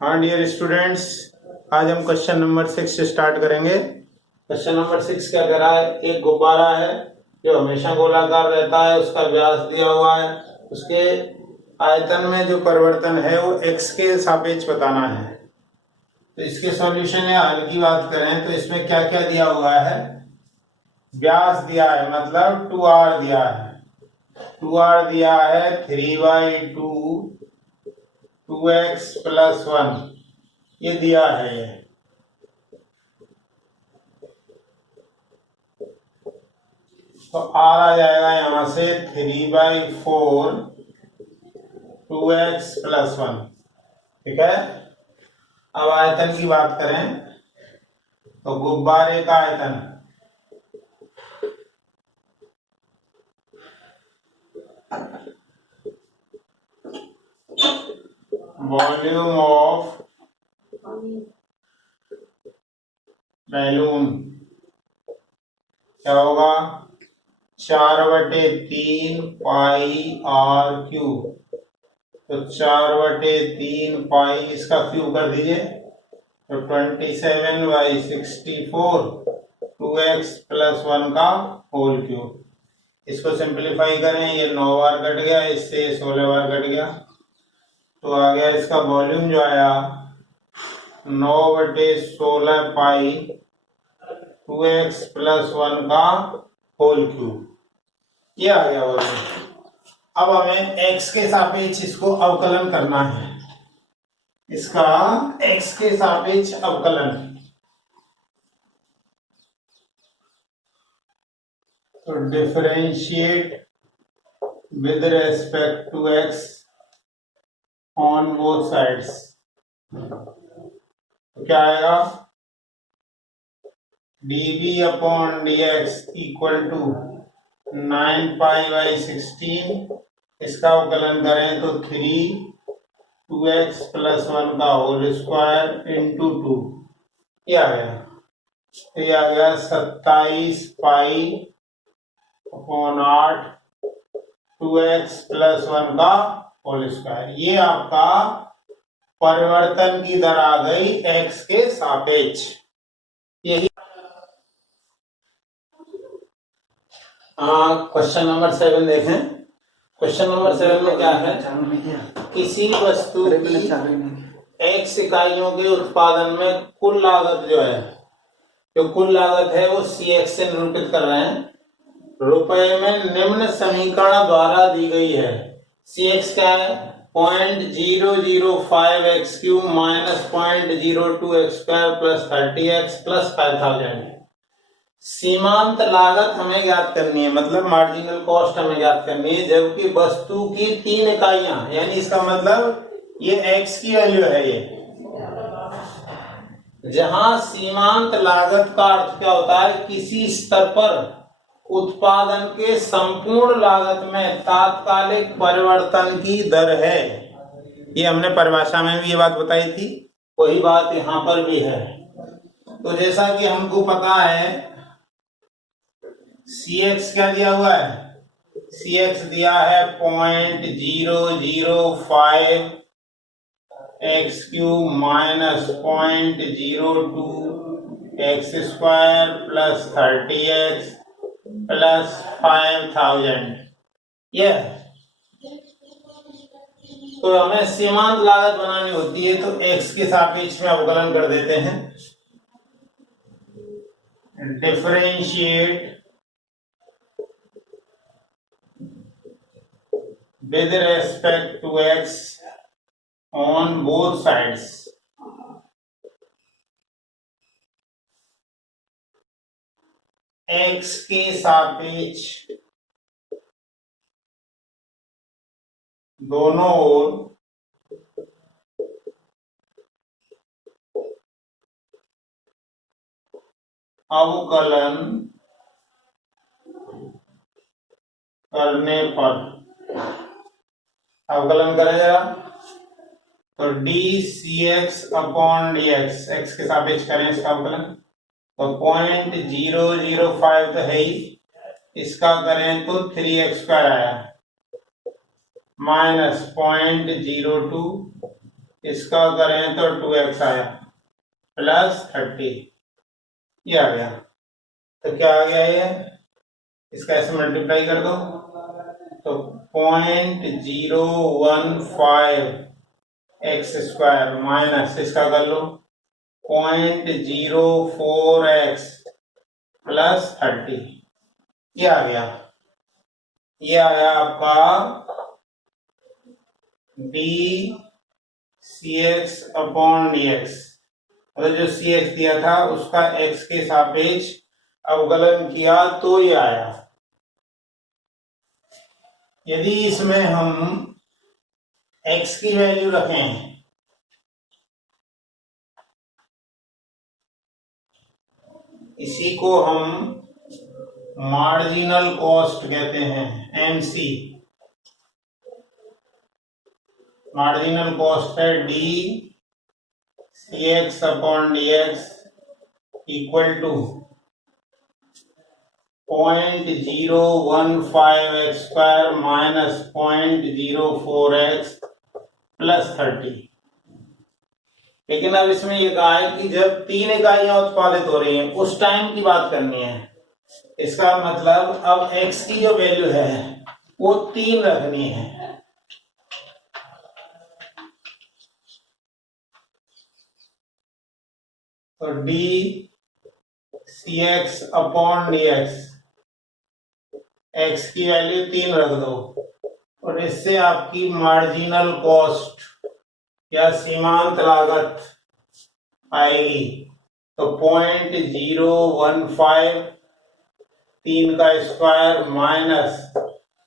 हाँ dear students, आज हम क्वेश्चन नंबर 6 से स्टार्ट करेंगे। क्वेश्चन नंबर 6 क्या कह रहा है, एक गुब्बारा है जो हमेशा गोलाकार रहता है, उसका व्यास दिया हुआ है, उसके आयतन में जो परिवर्तन है वो x के सापेक्ष बताना है। तो इसके सॉल्यूशन या हल की बात करें तो इसमें क्या क्या दिया हुआ है। व्यास दिया है मतलब 2r दिया है, 2r दिया है 3/2 2x + 1 ये दिया है। तो r आ जाएगा यहां से 3/4 2x + 1। ठीक है। अब आयतन की बात करें तो गुब्बारे का आयतन वॉल्यूम ऑफ बैलून क्या होगा, 4/3 πr3। तो 4/3 पाई इसका क्यूब कर दीजिए, तो 27/64 2x + 1 का होल क्यूब। इसको सिंप्लीफाई करें, ये 9 बार कट गया, इससे 16 बार कट गया, तो आ गया इसका वॉल्यूम जो आया 9/16 पाई 2x + 1 का होल क्यूब, ये आ गया वॉल्यूम। अब हमें x के सापेक्ष इसको अवकलन करना है, इसका x के सापेक्ष अवकलन। तो differentiate with respect to x on both sides. तो क्या आएगा, dv/dx = 9π/16। इसका अवकलन करें तो 3 2x + 1 का होल स्क्वायर × 2, ये आ गया। तो ये आ गया 27π/8 2x + 1 का होल स्क्वायर। ये आपका परिवर्तन की दर आ गई x के सापेक्ष। यही क्वेश्चन नंबर 7 देखें। क्वेश्चन नंबर 7 में क्या है, किसी वस्तु की x इकाइयों के उत्पादन में कुल लागत जो है, जो कुल लागत है वो cx से निरूपित कर रहे हैं, रुपए में निम्न समीकरण द्वारा दी गई है। cx क्या है, 0.005x³ - 0.02x² + 30x + 5000। सीमांत लागत हमें ज्ञात करनी है, मतलब मार्जिनल कॉस्ट हमें ज्ञात करनी है, जबकि वस्तु की 3 इकाइयां, यानी इसका मतलब ये x की वैल्यू है। ये जहां सीमांत लागत का अर्थ क्या होता है, किसी स्तर पर उत्पादन के संपूर्ण लागत में तात्कालिक परिवर्तन की दर है। ये हमने परिभाषा में भी ये बात बताई थी, वही बात यहां पर भी है। तो जैसा कि हमको पता है cx क्या दिया हुआ है, cx दिया है 0.005 x³ - 0.02 x² + 30x + 5000। ये तो हमें सीमांत लागत बनानी होती है, तो x के सापेक्ष में अवकलन कर देते हैं। Differentiate with respect to x on both sides। x के सापेक्ष दोनों ओर अवकलन करने पर, अवकलन करें जरा, तो dcx/dx, x के सापेक्ष करें इसका अवकलन, तो 0.005 तो है ही, इसका करें तो 3x² आया, -0.02, इसका करें तो 2x आया प्लस 30, ये आ गया। तो क्या आ गया ये, इसका ऐसे मल्टीप्लाई कर दो तो 0.015 एक्स स्क्वायर माइनस इसका कर लो 0.04 एक्स प्लस 30, ये आ गया। ये आया आपका d c x upon d x, मतलब जो सी एक्स दिया था उसका एक्स के सापेक्ष अवकलन किया तो ये आया। यदि इसमें हम x की वैल्यू रखें इसी को हम मार्जिनल कॉस्ट कहते हैं, MC। मार्जिनल कॉस्ट है d c x upon d x equal to 0.015 x square minus 0.04 x plus 30। लेकिन अब इसमें ये कहा है कि जब 3 इकाइयां उत्पादित हो रही हैं उस टाइम की बात करनी है। इसका मतलब अब x की जो वैल्यू है वो 3 रखनी है। तो d c x upon d x, x की वैल्यू 3 रख दो और इससे आपकी मार्जिनल कॉस्ट या सीमांत लागत आएगी तो 0.015 3 का स्क्वायर माइनस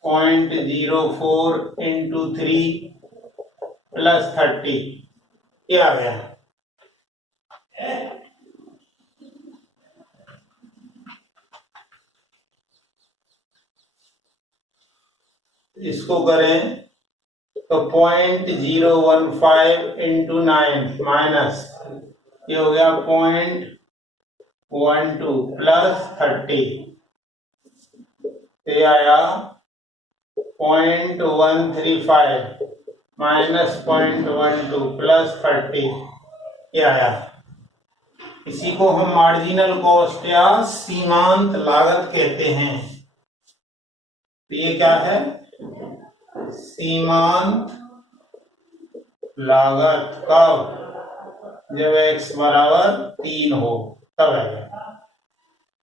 0.04 इंटू 3 प्लस 30, ये आ गया। इसको करें तो 0.015 इंटू 9 माइनस ये हो गया 0.12 प्लस 30, ये आया 0.135 माइनस 0.12 प्लस 30, ये आया। इसी को हम मार्जिनल कॉस्ट या सीमांत लागत कहते हैं। तो ये क्या है, सीमांत लागत कब, जब x बराबर 3 हो तब आएगा।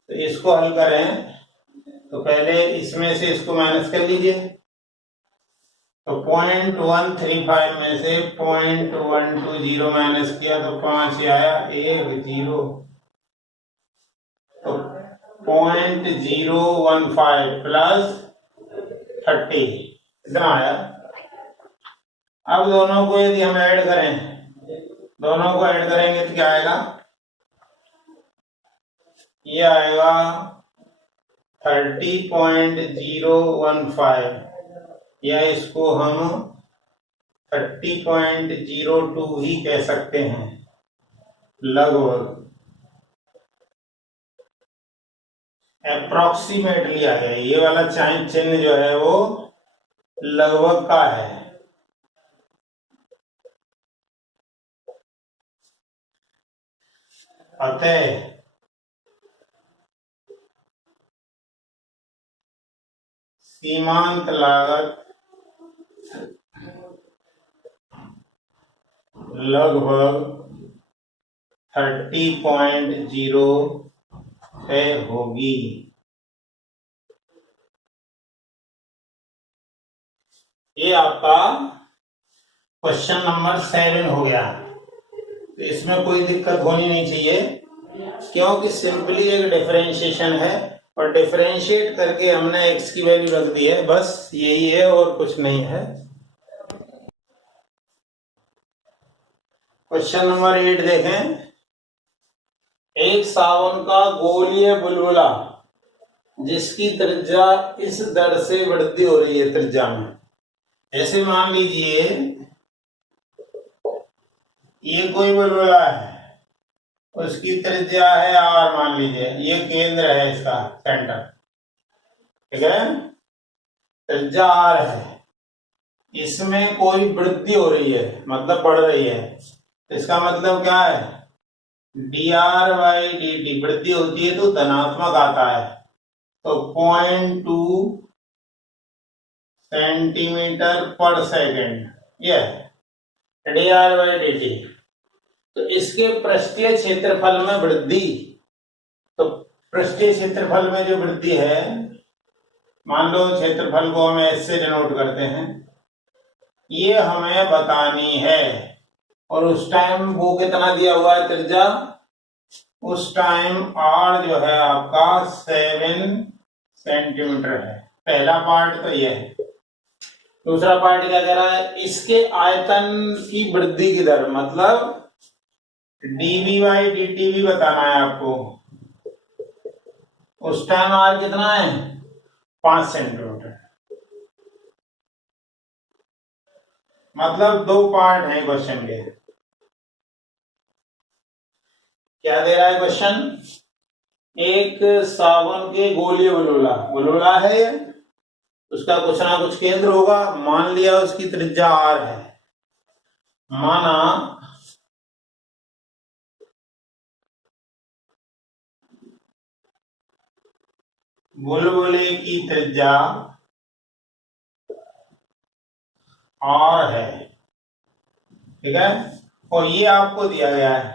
तो इसको हल करें तो पहले इसमें से इसको माइनस कर लीजिए तो 0.135 में से 0.120 माइनस किया तो 5 आया, 1 0 तो 0.015 प्लस 30 इतना आया। अब दोनों को यदि हम ऐड करें, दोनों को ऐड करेंगे तो क्या आएगा, ये आएगा 30.015 या इसको हम 30.02 ही कह सकते हैं लगभग, अप्रोक्सीमेटली आ गया। ये वाला चिन्ह जो है वो लगभग का है। अतः सीमांत लागत लगभग 30.06 होगी। ये आपका क्वेश्चन नंबर 7 हो गया। तो इसमें कोई दिक्कत होनी नहीं चाहिए क्योंकि सिंपली एक डिफरेंशिएशन है और डिफरेंशिएट करके हमने x की वैल्यू रख दी है, बस यही है और कुछ नहीं है। क्वेश्चन नंबर 8 देखें। एक सावन का गोलीय बुलबुला जिसकी त्रिज्या इस दर से वृद्धि हो रही है त्रिज्या में, ऐसे मान लीजिए ये कोई बुलबुला है, उसकी त्रिज्या है r, मान लीजिए ये केंद्र है इसका सेंटर, ठीक है, त्रिज्या r है, इसमें कोई वृद्धि हो रही है मतलब बढ़ रही है, इसका मतलब क्या है, dr/dt वृद्धि होती है तो धनात्मक आता है, तो 0.2 सेंटीमीटर पर सेकेंड ये है dr/dt। तो इसके पृष्ठीय क्षेत्रफल में वृद्धि, तो पृष्ठीय क्षेत्रफल में जो वृद्धि है, मान लो क्षेत्रफल को हम S से डिनोट करते हैं, ये हमें बतानी है। और उस टाइम वो कितना दिया हुआ है त्रिज्या, उस टाइम R जो है आपका 7 सेंटीमीटर है। पहला पार्ट तो ये है। दूसरा पार्ट क्या कह रहा है, इसके आयतन की वृद्धि की दर, मतलब dv/dt भी बताना है आपको। उस टाइम R कितना है, 5 सेंटीमीटर। मतलब दो पार्ट हैं क्वेश्चन के। क्या दे रहा है क्वेश्चन, एक साबुन के गोली बुलबुला है ये, उसका कुछ ना कुछ केंद्र होगा, मान लिया उसकी त्रिज्या R है, माना बुलबुले की त्रिज्या R है, ठीक है, और ये आपको दिया गया है।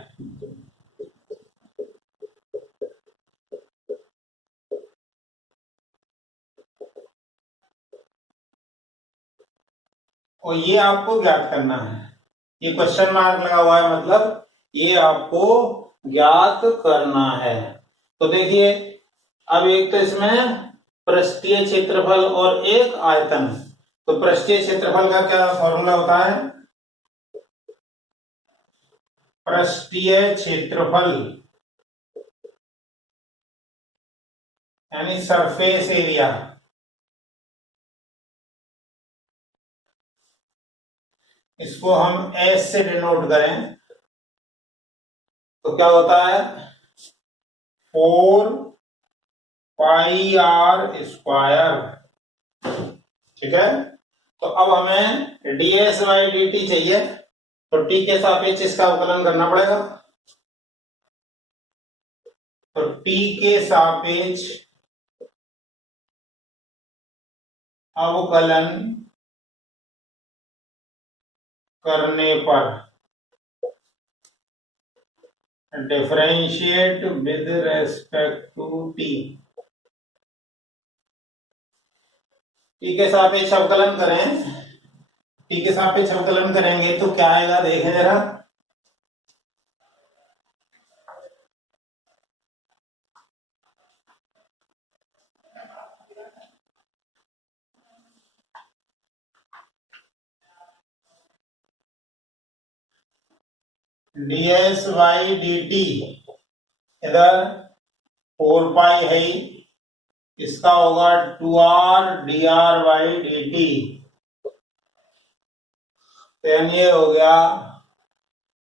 और ये आपको ज्ञात करना है, ये क्वेश्चन मार्क लगा हुआ है, मतलब ये आपको ज्ञात करना है। तो देखिए, अब एक तो इसमें पृष्ठीय क्षेत्रफल और एक आयतन। तो पृष्ठीय क्षेत्रफल का क्या फॉर्मूला होता है, पृष्ठीय क्षेत्रफल यानी सरफेस एरिया, इसको हम S से डिनोट करें तो क्या होता है, 4 पाई R स्क्वायर, ठीक है। तो अब हमें ds/dt चाहिए, तो t के सापेक्ष इसका अवकलन करना पड़ेगा। तो t के सापेक्ष अवकलन करने पर, differentiate with respect to t, t के सापेक्ष अवकलन करें, t के सापेक्ष अवकलन करेंगे तो क्या आएगा, देखें जरा, ds/dt इधर 4 पाई है, इसका होगा 2r dr/dt, then ये हो गया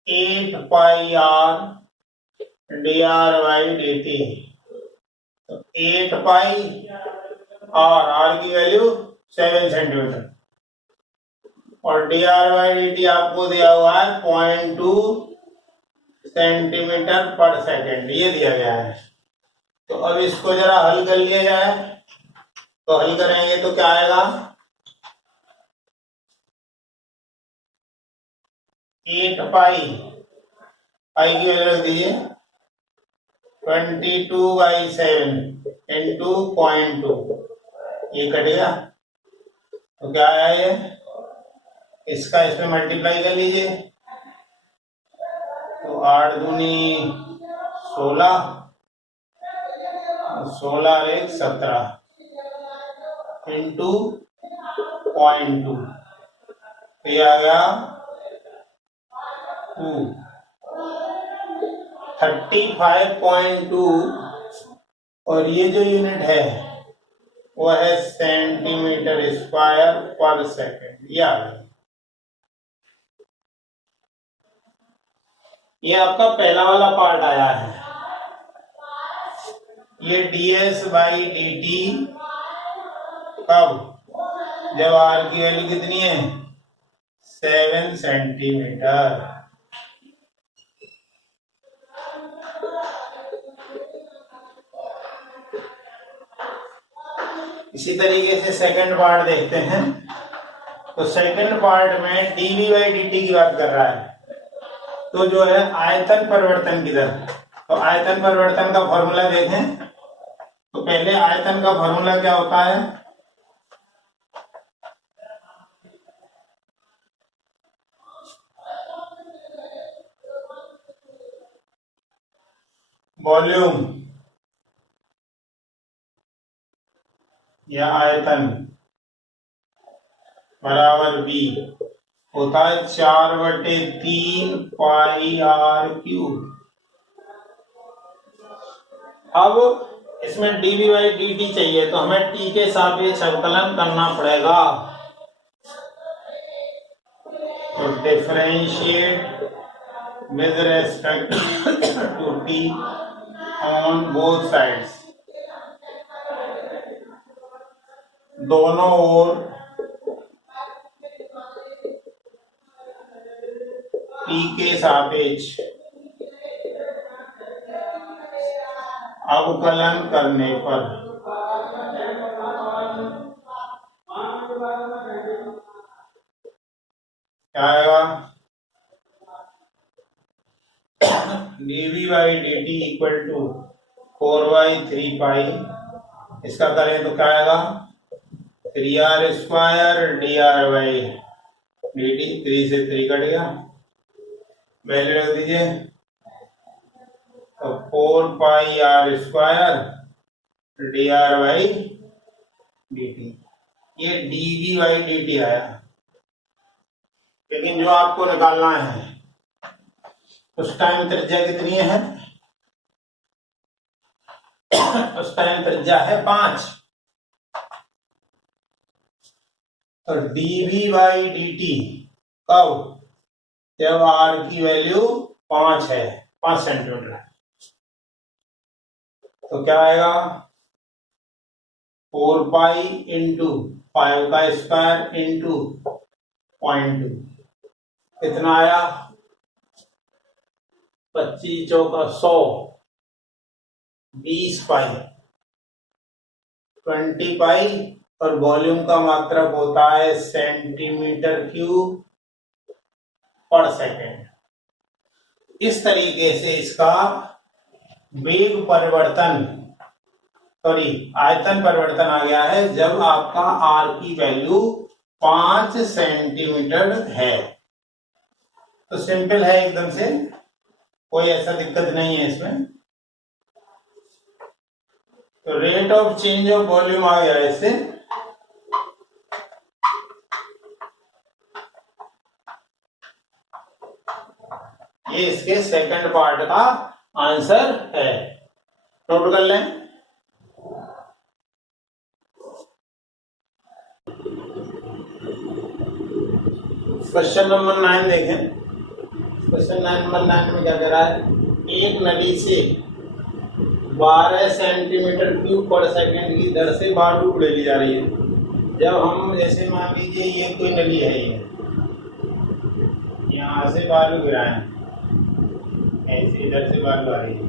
8 पाई r dr/dt। तो 8 पाई r की वैल्यू 7 सेंटीमीटर, और dr/dt आपको दिया हुआ है 0.2 सेंटीमीटर पर सेकेंड, ये दिया गया है। तो अब इसको जरा हल कर लिया जाए, तो हल करेंगे तो क्या आएगा, 8 पाई की वैल्यू रख दीजिए 22/7 इंटू 0.2, ये कटेगा तो क्या आया, ये इसका इसमें मल्टीप्लाई कर लीजिए, तो 8 दूनी 16, 16 और 1 17 इंटू 0.2, ये आ गया 35.2, और ये जो यूनिट है वो है सेंटीमीटर स्क्वायर पर सेकेंड, ये आ गया। ये आपका पहला वाला पार्ट आया है, ये ds/dt कब, जब r की वैल्यू कितनी है 7 सेंटीमीटर। इसी तरीके से सेकंड पार्ट देखते हैं। तो सेकंड पार्ट में dv बाई dt की बात कर रहा है, तो जो है आयतन परिवर्तन की दर। तो आयतन परिवर्तन का फॉर्मूला देखें। तो पहले आयतन का फॉर्मूला क्या होता है? वॉल्यूम या आयतन बराबर बी होता है 4/3 पाई आर क्यूब। अब इसमें dv बाई dt चाहिए, तो हमें t के सापेक्ष अवकलन करना पड़ेगा। तो differentiate with respect to t on both sides, दोनों ओर t के सापेक्ष अवकलन करने पर क्या आएगा? dv by dt equal to 4/3 pi. इसका करें तो क्या आएगा? 3r square dr by dt। 3 से 3 कट गया, वैल्यू रख दीजिए। तो 4 pi r square dr by dt। ये dv बाई dt आया। लेकिन जो आपको निकालना है उस टाइम त्रिज्या कितनी है? उस टाइम त्रिज्या है 5। तो dv बाई dt कब? जब r की वैल्यू 5 है, 5 सेंटीमीटर है। तो क्या आएगा? 4 पाई इंटू 5 का स्क्वायर इंटू 0.2, कितना आया? 25 चौका 100, 20 पाई, 20 पाई। और वॉल्यूम का मात्रक होता है सेंटीमीटर क्यूब पर सेकेंड। इस तरीके से इसका वेग परिवर्तन, सॉरी आयतन परिवर्तन आ गया है जब आपका r की वैल्यू 5 सेंटीमीटर है। तो सिंपल है एकदम से, कोई ऐसा दिक्कत नहीं है इसमें। तो rate of change of volume आ गया इससे। ये इसके सेकंड पार्ट का आंसर है। नोट कर लें। क्वेश्चन नंबर 9 देखें। क्वेश्चन नंबर 9 में क्या कह रहा है? एक नली से 12 सेंटीमीटर क्यूब पर सेकंड की दर से बालू उड़ेली जा रही है। जब हम जैसे मान लीजिए ये कोई नली है, ये यहाँ से बालू गिराए, ऐसे इधर से बालू आ रही है।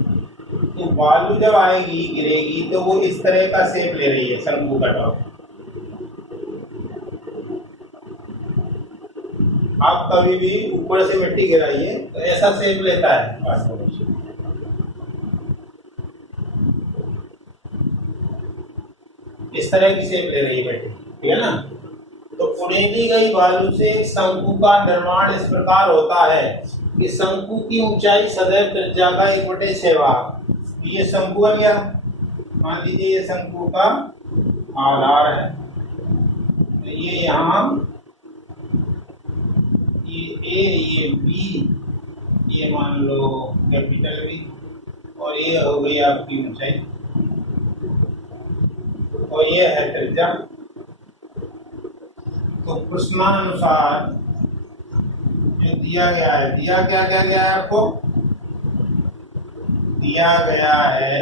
तो बालू जब आएगी गिरेगी तो वो इस तरह का शेप ले रही है, शंकु का टॉप। आप कभी भी ऊपर से मिट्टी गिराइए तो ऐसा शेप लेता है बालू। इस तरह की शेप ले रही है मिट्टी, ठीक है ना। तो उड़ेली गई बालू से एक शंकु का निर्माण इस प्रकार होता है कि शंकु की ऊंचाई सदैव त्रिज्या का 1/6 भाग। ये शंकु बन गया। मान लीजिए ये शंकु का आधार है, तो ये यहाँ ये ए, ये बी, ये मान लो कैपिटल बी, और ये हो गई आपकी ऊंचाई, और ये है त्रिज्या। तो प्रश्नानुसार जो दिया गया है, दिया क्या क्या गया है आपको? दिया गया है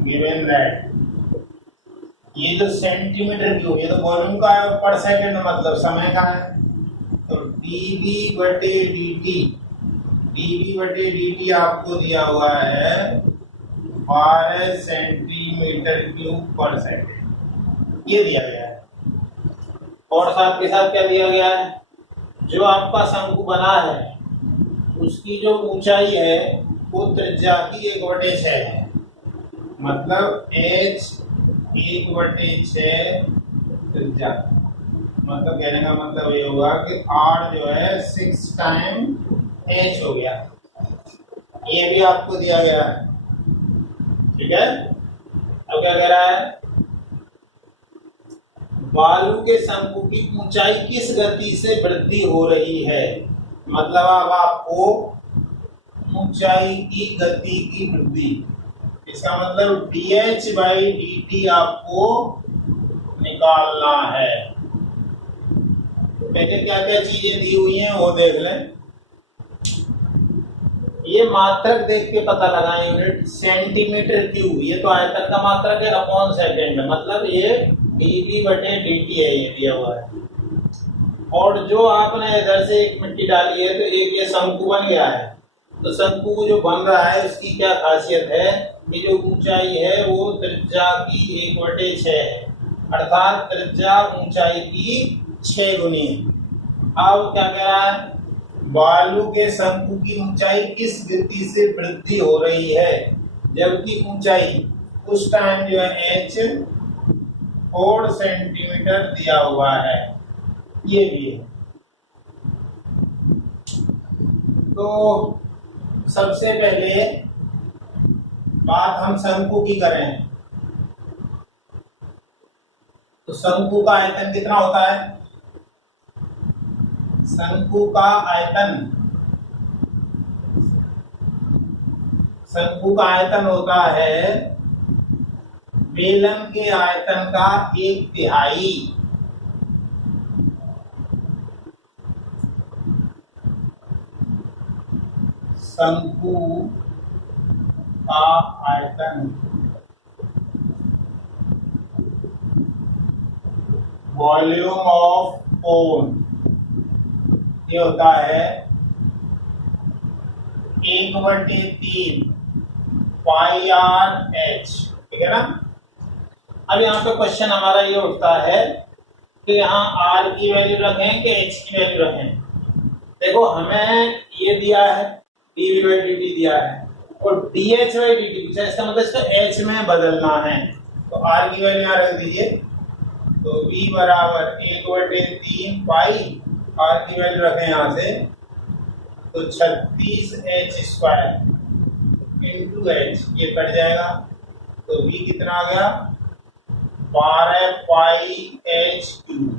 गिवन दैट ये जो सेंटीमीटर क्यूब, ये तो वॉल्यूम का है और पर सेकंड मतलब समय का है। तो dV बटे dt, dV बटे dt आपको दिया हुआ है 12 सेंटीमीटर क्यूब पर सेकंड, ये दिया गया है। और साथ के साथ क्या दिया गया है, जो आपका शंकु बना है उसकी जो ऊंचाई है वो त्रिज्या की 1/6 है, मतलब h 1/6 त्रिज्या। मतलब कहने का मतलब ये होगा कि r जो है 6 टाइम h हो गया, ये भी आपको दिया गया है। ठीक है, अब क्या कह रहा है, बालू के शंकु की ऊंचाई किस गति से वृद्धि हो रही है। मतलब अब आपको ऊंचाई की गति की वृद्धि, इसका मतलब dH बाई dt आपको निकालना है। तो पहले क्या क्या चीजें दी हुई हैं वो देख लें। ये मात्रक देख के पता लगाएं, यूनिट सेंटीमीटर क्यूब, ये तो आयतन का मात्रक है अपॉन सेकंड, मतलब ये dV बटे dt है, ये दिया हुआ है। और जो आपने इधर से एक मिट्टी डाली है तो एक ये शंकु बन गया है, तो शंकु जो बन रहा है उसकी क्या खासियत है कि जो ऊंचाई है वो त्रिज्या की 1/6 है, अर्थात त्रिज्या ऊंचाई की 6 गुनी है। अब क्या कह रहा है, बालू के शंकु की ऊंचाई किस गति से वृद्धि हो रही है, जबकि ऊंचाई उस टाइम जो है h 4 सेंटीमीटर दिया हुआ है, ये भी है। तो सबसे पहले बात हम शंकु की करें, तो शंकु का आयतन कितना होता है, शंकु का आयतन होता है बेलन के आयतन का 1/3। शंकु का आयतन वॉल्यूम ऑफ कोन, ये होता है 1/3 पाई आर एच। ठीक है ना। अब यहाँ पे क्वेश्चन हमारा ये उठता है कि यहाँ आर की वैल्यू रखें कि एच की वैल्यू रखें। देखो हमें ये दिया है dV बाई dt दिया है और dH बाई dt पूछा है, इसका मतलब इसको h में बदलना है, तो r की वैल्यू यहाँ रख दीजिए। तो v बराबर 1/3 पाई, r की वैल्यू रखें यहाँ से, तो 36h स्क्वायर इंटू h, ये कट जाएगा, तो v कितना आ गया 12 पाई h क्यूब,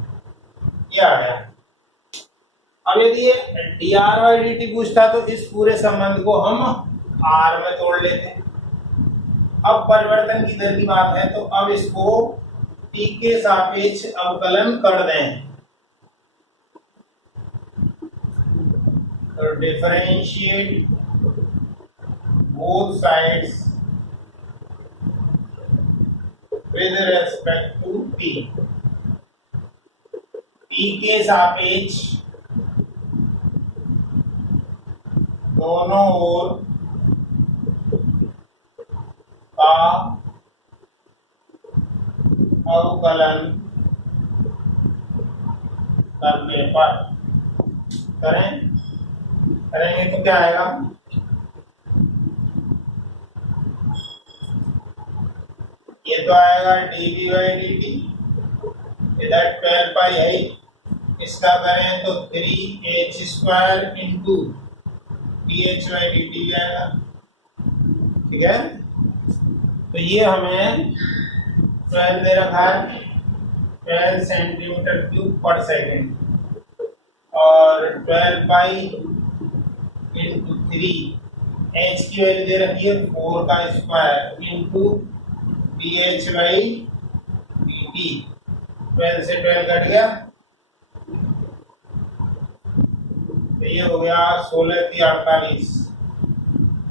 ये आ गया। अब यदि ये dr बाई dt पूछता तो इस पूरे संबंध को हम r में तोड़ लेते। अब परिवर्तन की दर की बात है तो अब इसको t के सापेक्ष अवकलन कर दें, तो differentiate both sides with respect to t, t के सापेक्ष दोनों ओर का अवकलन करने पर करेंगे तो क्या आएगा, ये तो आएगा dV बाई dt, इधर 12 पाई है, इसका करें तो 3h square into dH by dt आएगा। ठीक है, तो ये हमें 12 दे रखा है, 12 सेंटीमीटर क्यूब पर सेकेंड, और 12 पाई इंटू 3, h की वैल्यू दे रखी है 4 का square into dH by dt, 12 से 12 कट गया, तो ये हो गया 16 की 48।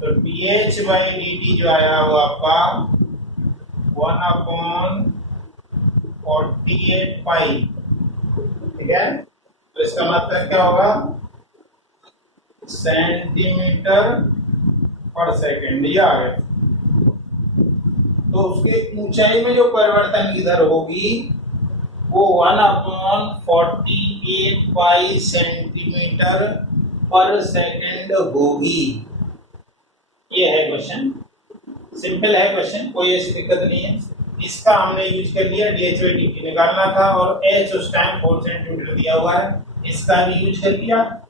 तो dH बाई dt जो आया वो आपका 1/√2 48 पाई, ठीक है। तो इसका मतलब क्या होगा, सेंटीमीटर पर सेकेंड, ये आ गया। तो उसके ऊंचाई में जो परिवर्तन की दर होगी वो 1/48 पाई सेंटीमीटर पर सेकेंड होगी। ये है क्वेश्चन, सिंपल है क्वेश्चन, कोई ऐसी दिक्कत नहीं है। इसका हमने यूज कर लिया, DH/dt निकालना था और h उस टाइम 4 सेंटीमीटर दिया हुआ है, इसका भी यूज कर लिया,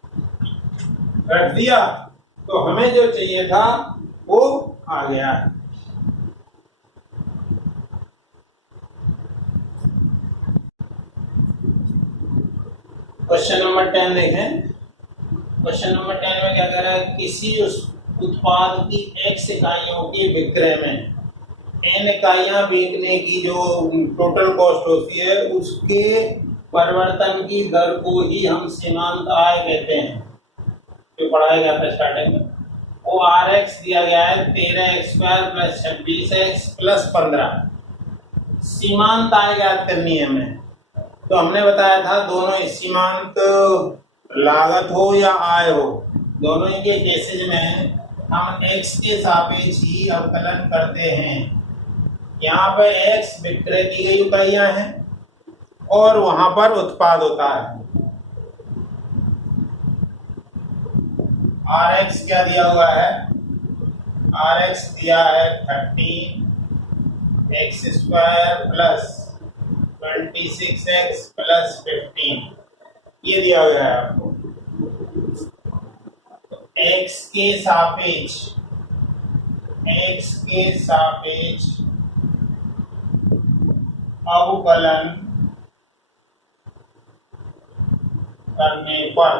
रख दिया। तो हमें जो चाहिए था वो आ गया। क्वेश्चन नंबर 10 देखें। क्वेश्चन नंबर 10 में क्या कह रहा है, किसी उस उत्पाद की x इकाइयों के विक्रय में n इकाइयां बेचने की जो टोटल कॉस्ट होती है उसके परिवर्तन की दर को ही हम सीमांत आय कहते हैं, जो पढ़ाया गया था स्टार्टिंग में। वो Rx दिया गया है 13x² + 26x + 15, सीमांत आय ज्ञात करनी है हमें। तो हमने बताया था दोनों सीमांत लागत हो या आय हो, दोनों ही के केसेज में हम x के सापेक्ष ही अवकलन करते हैं। यहाँ पर x विक्रय की गई इकाइयां हैं और वहां पर उत्पाद होता है। Rx क्या दिया हुआ है, Rx दिया है 13x² + 26x + 15, ये दिया गया है आपको। x के सापेक्ष अवकलन करने पर,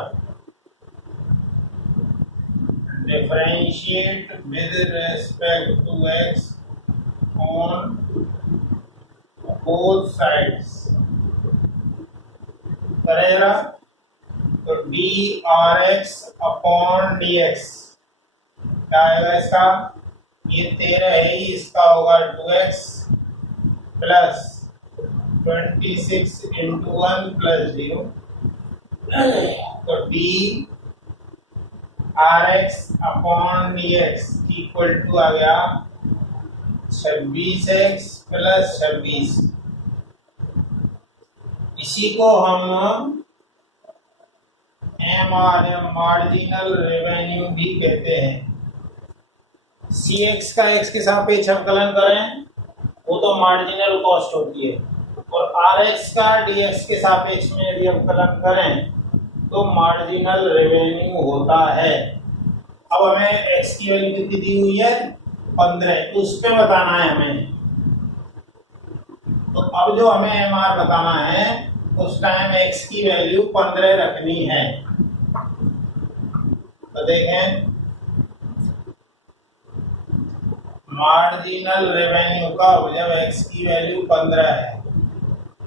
differentiate with respect to x on both sides करेगा, तो dRx/dx क्या आएगा इसका, ये 13 है ही, इसका होगा 2x + 26 × 1 + 0, तो dRx/dx = आ गया 26x + 26। इसी को हम MRM मार्जिनल रेवेन्यू भी कहते हैं। CX का x के सापेक्ष अवकलन करें वो तो मार्जिनल कॉस्ट होती है, और RX का DX के सापेक्ष में यदि अवकलन करें तो मार्जिनल रेवेन्यू होता है। अब हमें x की वैल्यू कितनी दी हुई है, 15, उस पे बताना है हमें। तो अब जो हमें MR बताना है उस टाइम x की वैल्यू 15 रखनी है। तो देखें, मार्जिनल रेवेन्यू का जब x की वैल्यू 15 है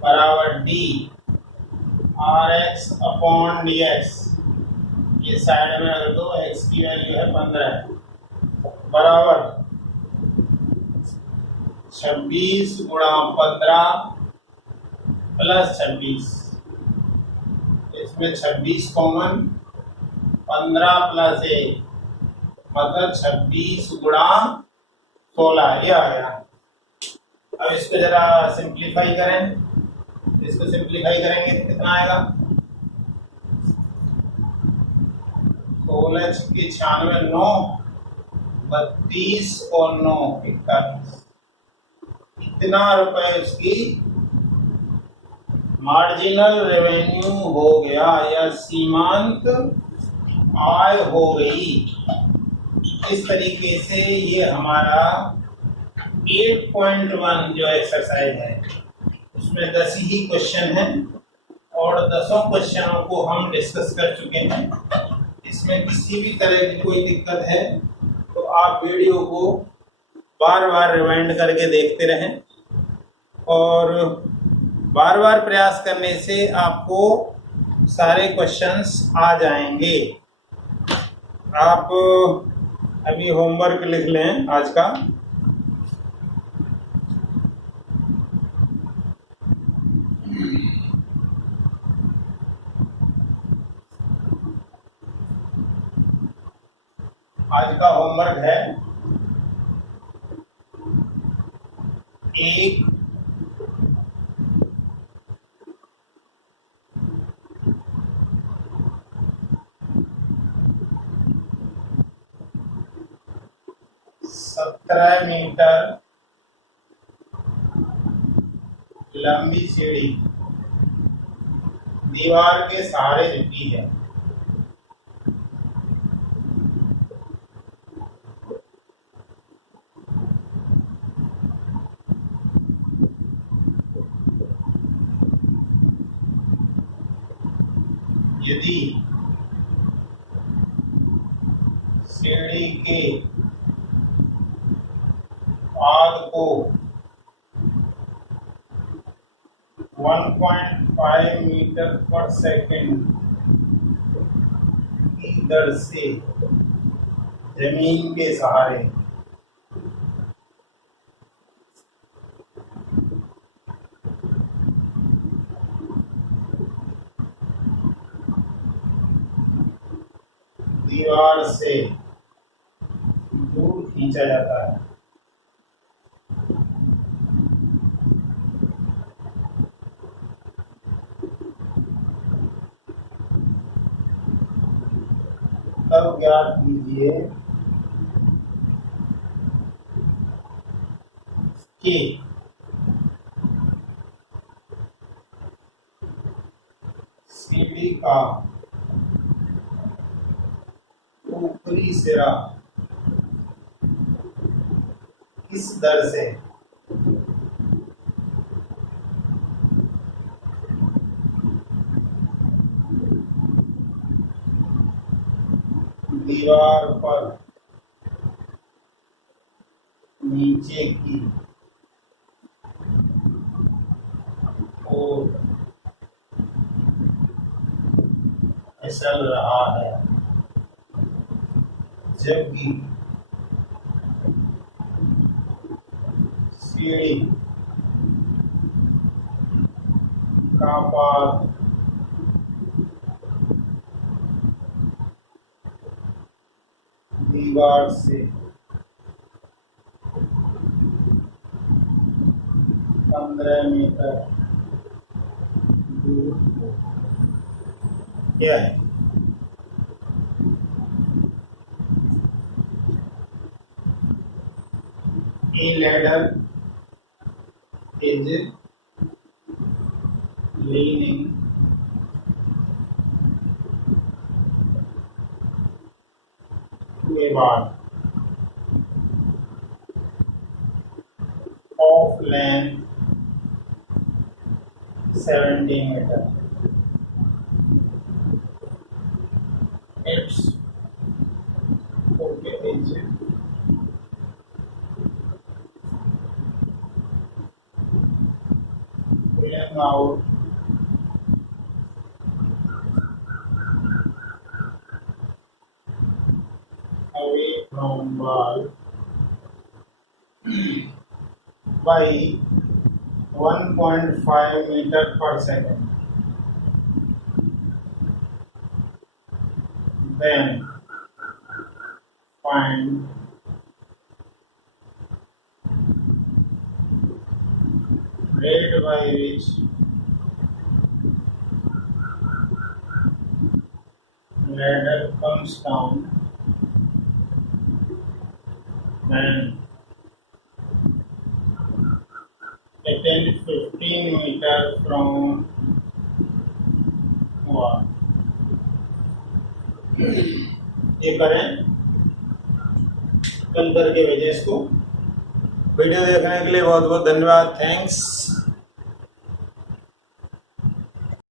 बराबर dRx/dx, ये साइड में रख दो, x की वैल्यू है 15 बराबर 26 × 15 + 26, इसमें 26 कॉमन, 15 + 1 मतलब 26 × 16, ये आ गया। अब इसको जरा सिंप्लीफाई करें, इसको सिंप्लीफाई करेंगे तो कितना आएगा, 16 × 96 9, 32 और 9 41, इतना रुपए उसकी मार्जिनल रेवेन्यू हो गया या सीमांत आय हो गई। इस तरीके से ये हमारा 8.1 जो एक्सरसाइज है उसमें 10 ही क्वेश्चन हैं और 10 क्वेश्चनों को हम डिस्कस कर चुके हैं। इसमें किसी भी तरह की कोई दिक्कत है तो आप वीडियो को बार बार रिवाइंड करके देखते रहें, और बार बार प्रयास करने से आपको सारे क्वेश्चंस आ जाएंगे। आप अभी होमवर्क लिख लें आज का। आज का होमवर्क है एक 17 मीटर लंबी सीढ़ी दीवार के सहारे झुकी है। यदि सीढ़ी के पाद को 1.5 मीटर पर सेकंड की दर से जमीन के सहारे दीवार से दूर खींचा जाता है। तब ज्ञात कीजिए कि सीढ़ी का ऊपरी सिरा किस दर से दीवार पर नीचे की ओर फिसल रहा है, जबकि सीढ़ी का पाद दीवार से 15 मीटर दूर हो। क्या है? A ladder is leaning to a wall of length 70 meter. Its okay is pulling out away from wall by 1.5 meter per second. Then find rate by which ladder comes down and attend 15 meters from wall. ये करें, कल करके भेजें इसको। Video देखने के लिए बहुत बहुत धन्यवाद। थैंक्स।